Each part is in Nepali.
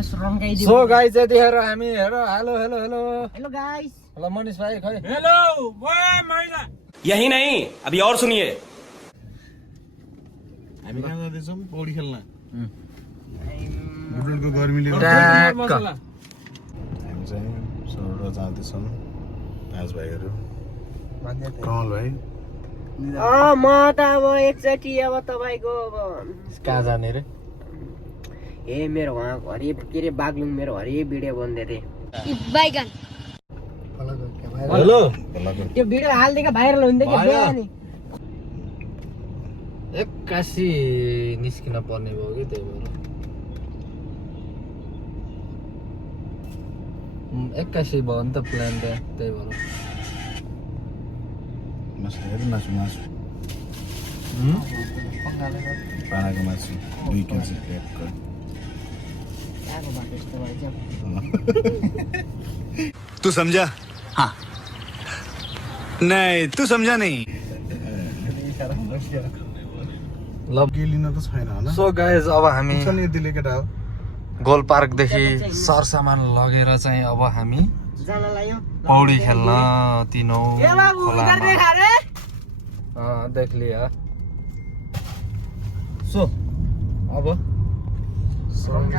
मासु रन्काइदियो सो गाइस यतिखेर हामी हेर hello hello hello hello guys hello Manish भाइ खै हेलो महिला यही नहीं अभी और सुनिए हामी कहाँ जाँदैछौँ पौडी खेल्न बुटुलको गर्मीले मसला हामी चाहिँ सरोड जाँदैछौँ राज भाइहरू कमल भाइ म त अब एकचोटि अब तपाईँको अब कहाँ जाने रे ए मेरो वहाँ घरि के अरे बागलुङ मेरो घरि भिडियो बन्दै थिएँ हेलो त्यो भिडियो हालिदिएको भाइरल हुन्थ्यो कि भयो। बिहान नि एक्कासी निस्किन पर्ने भयो कि त्यही भएर एक्कासी भयो नि त प्लान त त्यही भएर मासु हेर्नु मासु मासु पानाको मासु 2 केजी प्लेटको आएको भएको यस्तो भएछ तू समझा हाँ नहीं तू समझा नहीं ल के लिन त छैन होला सो गाइज अब हामी छ नि यतिले केटा हो गोल पार्कदेखि सरसामान लगेर चाहिँ अब हामी जान लाग्यो पौडी खेल्न तिनौ ए बाबु उधर देखा रे देख लिया सो अब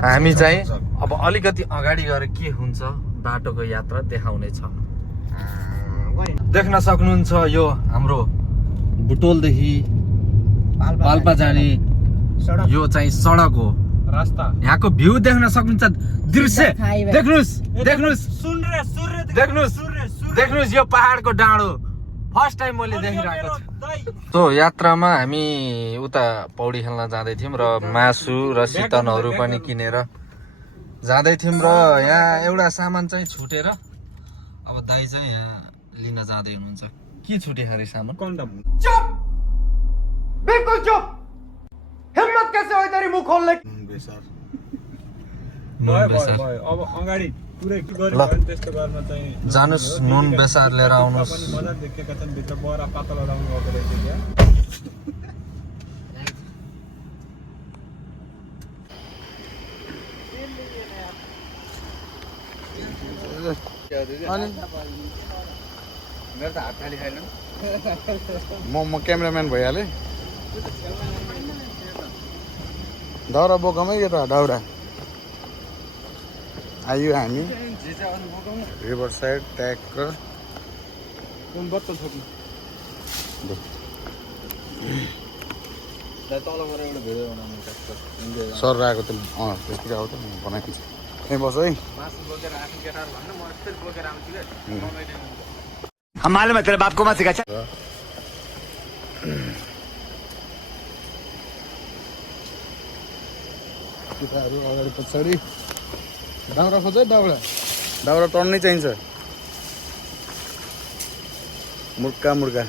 हामी चाहिँ अब अलिकति अगाडि गएर के हुन्छ बाटोको यात्रा देखाउने छ देख्न सक्नुहुन्छ यो हाम्रो बुटोलदेखि पाल्पा जाने यो चाहिँ सडक हो रास्ता यहाँको भ्यू देख्न सक्नुहुन्छ दृश्य देख्नुहोस् देख्नुहोस् देख्नुहोस् यो पहाडको डाँडो फर्स्ट टाइम मैले देखिरहेको छु सो यात्रामा हामी उता पौडी खेल्न जाँदै थियौँ र मासु र शीतनहरू पनि किनेर जाँदै थियौँ र यहाँ एउटा सामान चाहिँ छुटेर अब दाइ चाहिँ यहाँ लिन जाँदै हुनुहुन्छ के छुटे खारे सामान कन्डम बिल्कुल चुप हिम्मत कैसे हो तेरी मुंह खोलने बेसार भयो भयो भयो अब अगाडि पुरै गरी ल। त्यस्तो गर्न चाहिँ जानुस् नुन बेसार लिएर आउनुहोस् पनि मजा देखेका छन् भित्र बरा पातलो लगाउनु भएको रहेछ क्या मेरो त हात खाली खाएन म क्यामेराम्यान भइहालेँ दाउरा बोकामै केटा दाउरा आयो हामी रिभर साइड ट्यागको कुन बत्त छोड्नु सर आएको त त्यसतिर आऊ त बनाइदिन्छ यहीँ बस है हम मालूम है तेरे बाप को मत सिखा केटाहरू अगाडि पछाडि दाउरा खोज है दाउरा दाउरा टर्नै चाहिन्छ मुर्का मुर्का